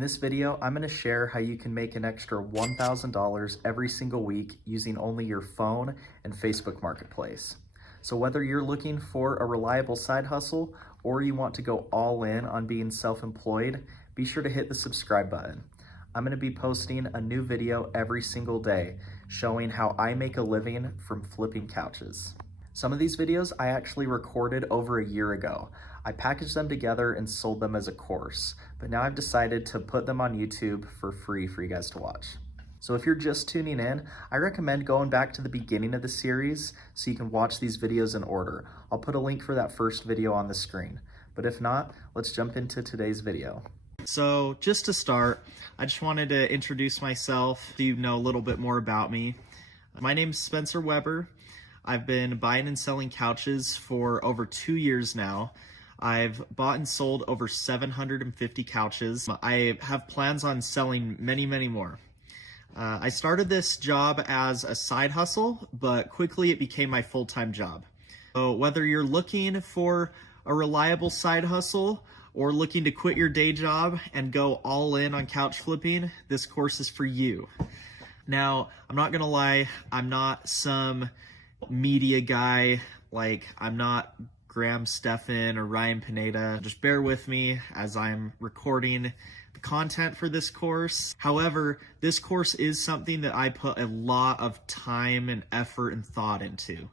this video, I'm going to share how you can make an extra $1,000 every single week using only your phone and Facebook Marketplace. So whether you're looking for a reliable side hustle or you want to go all in on being self-employed, be sure to hit the subscribe button. I'm going to be posting a new video every single day showing how I make a living from flipping couches. Some of these videos I actually recorded over a year ago. I packaged them together and sold them as a course, but now I've decided to put them on YouTube for free for you guys to watch. So if you're just tuning in, I recommend going back to the beginning of the series so you can watch these videos in order. I'll put a link for that first video on the screen. But if not, let's jump into today's video. So just to start, I just wanted to introduce myself so you know a little bit more about me. My name's Spencer Weber. I've been buying and selling couches for over 2 years now. I've bought and sold over 750 couches. I have plans on selling many, many more. I started this job as a side hustle, but quickly it became my full-time job. So whether you're looking for a reliable side hustle or looking to quit your day job and go all in on couch flipping, this course is for you. Now, I'm not gonna lie, I'm not some media guy, like I'm not Graham Stephan or Ryan Pineda. Just bear with me as I'm recording the content for this course. However, this course is something that I put a lot of time and effort and thought into.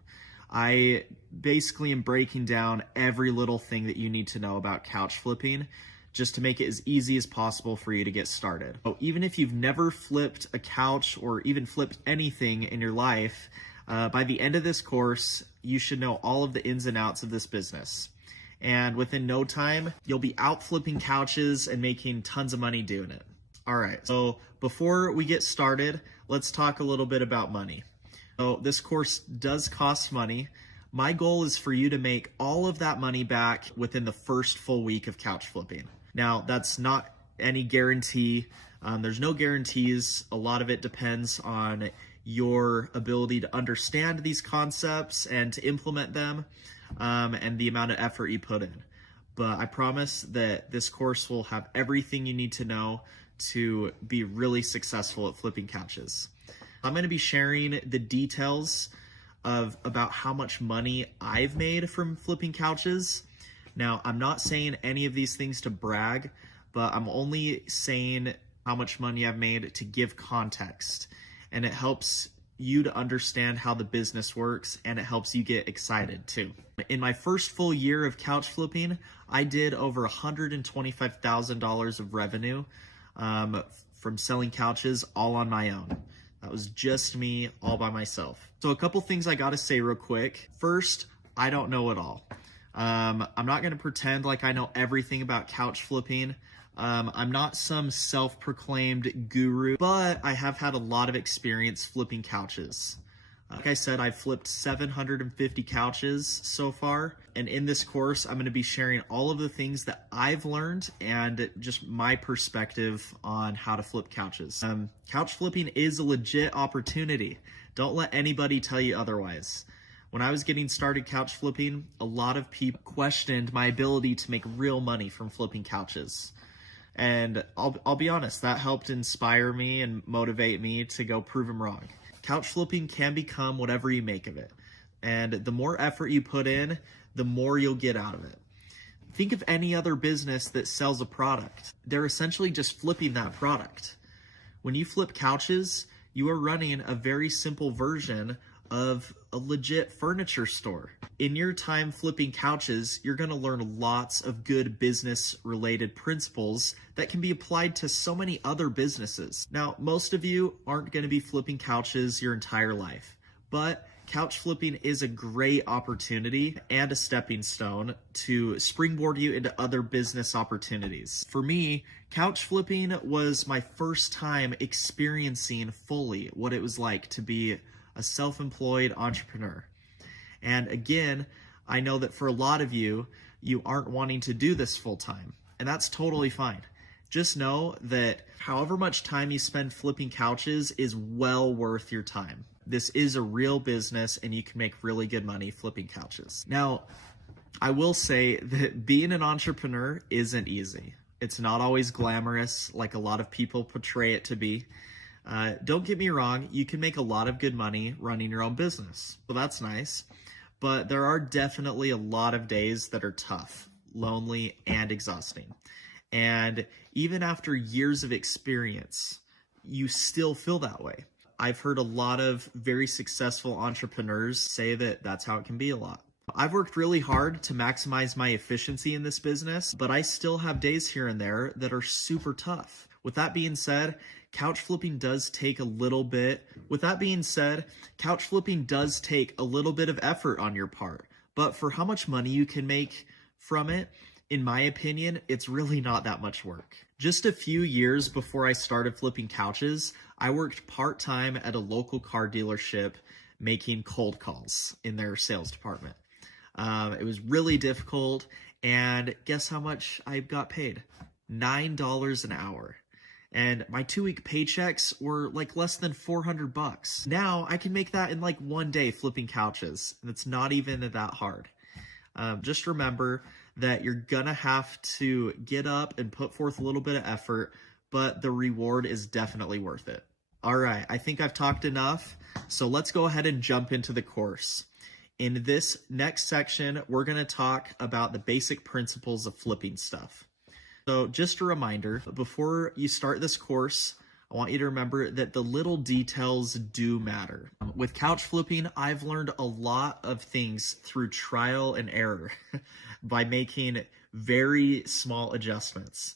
I basically am breaking down every little thing that you need to know about couch flipping just to make it as easy as possible for you to get started. So even if you've never flipped a couch or even flipped anything in your life, by the end of this course, you should know all of the ins and outs of this business. And within no time, you'll be out flipping couches and making tons of money doing it. All right, so before we get started, let's talk a little bit about money. So this course does cost money. My goal is for you to make all of that money back within the first full week of couch flipping. Now, that's not any guarantee. There's no guarantees. A lot of it depends on your ability to understand these concepts and to implement them, and the amount of effort you put in. But I promise that this course will have everything you need to know to be really successful at flipping couches. I'm going to be sharing the details about how much money I've made from flipping couches. Now, I'm not saying any of these things to brag, but I'm only saying how much money I've made to give context. And it helps you to understand how the business works, and it helps you get excited too. In my first full year of couch flipping, I did over $125,000 of revenue from selling couches all on my own. That was just me, all by myself. So a couple things I gotta say real quick. First, I don't know it all. I'm not gonna pretend like I know everything about couch flipping. I'm not some self-proclaimed guru, but I have had a lot of experience flipping couches. Like I said, I've flipped 750 couches so far, and in this course, I'm going to be sharing all of the things that I've learned and just my perspective on how to flip couches. Couch flipping is a legit opportunity. Don't let anybody tell you otherwise. When I was getting started couch flipping, a lot of people questioned my ability to make real money from flipping couches. And I'll be honest, that helped inspire me and motivate me to go prove them wrong. Couch flipping can become whatever you make of it. And the more effort you put in, the more you'll get out of it. Think of any other business that sells a product. They're essentially just flipping that product. When you flip couches, you are running a very simple version of a legit furniture store. In your time flipping couches, you're going to learn lots of good business related principles that can be applied to so many other businesses. Now, most of you aren't going to be flipping couches your entire life, but couch flipping is a great opportunity and a stepping stone to springboard you into other business opportunities. For me, couch flipping was my first time experiencing fully what it was like to be a self-employed entrepreneur. And again, I know that for a lot of you, you aren't wanting to do this full time, and that's totally fine. Just know that however much time you spend flipping couches is well worth your time. This is a real business and you can make really good money flipping couches. Now, I will say that being an entrepreneur isn't easy. It's not always glamorous like a lot of people portray it to be. Don't get me wrong, you can make a lot of good money running your own business. Well, that's nice. But there are definitely a lot of days that are tough, lonely, and exhausting. And even after years of experience, you still feel that way. I've heard a lot of very successful entrepreneurs say that that's how it can be a lot. I've worked really hard to maximize my efficiency in this business, but I still have days here and there that are super tough. With that being said, couch flipping does take a little bit of effort on your part. But for how much money you can make from it, in my opinion, it's really not that much work. Just a few years before I started flipping couches, I worked part-time at a local car dealership making cold calls in their sales department. It was really difficult, and guess how much I got paid? $9 an hour. And my 2-week paychecks were like less than $400. Now I can make that in like one day flipping couches, and it's not even that hard. Just remember that you're gonna have to get up and put forth a little bit of effort, but the reward is definitely worth it. All right, I think I've talked enough, so let's go ahead and jump into the course. In this next section, we're gonna talk about the basic principles of flipping stuff. So just a reminder, before you start this course, I want you to remember that the little details do matter. With couch flipping, I've learned a lot of things through trial and error by making very small adjustments.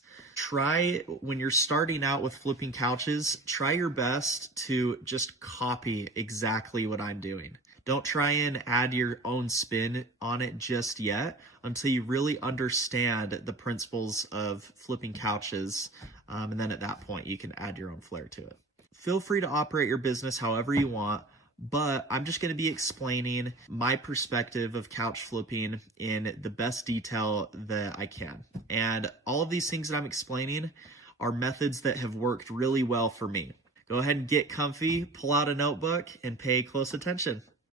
When you're starting out with flipping couches, try your best to just copy exactly what I'm doing. Don't try and add your own spin on it just yet until you really understand the principles of flipping couches, and then at that point you can add your own flair to it. Feel free to operate your business however you want, but I'm just going to be explaining my perspective of couch flipping in the best detail that I can. And all of these things that I'm explaining are methods that have worked really well for me. Go ahead and get comfy, pull out a notebook, and pay close attention.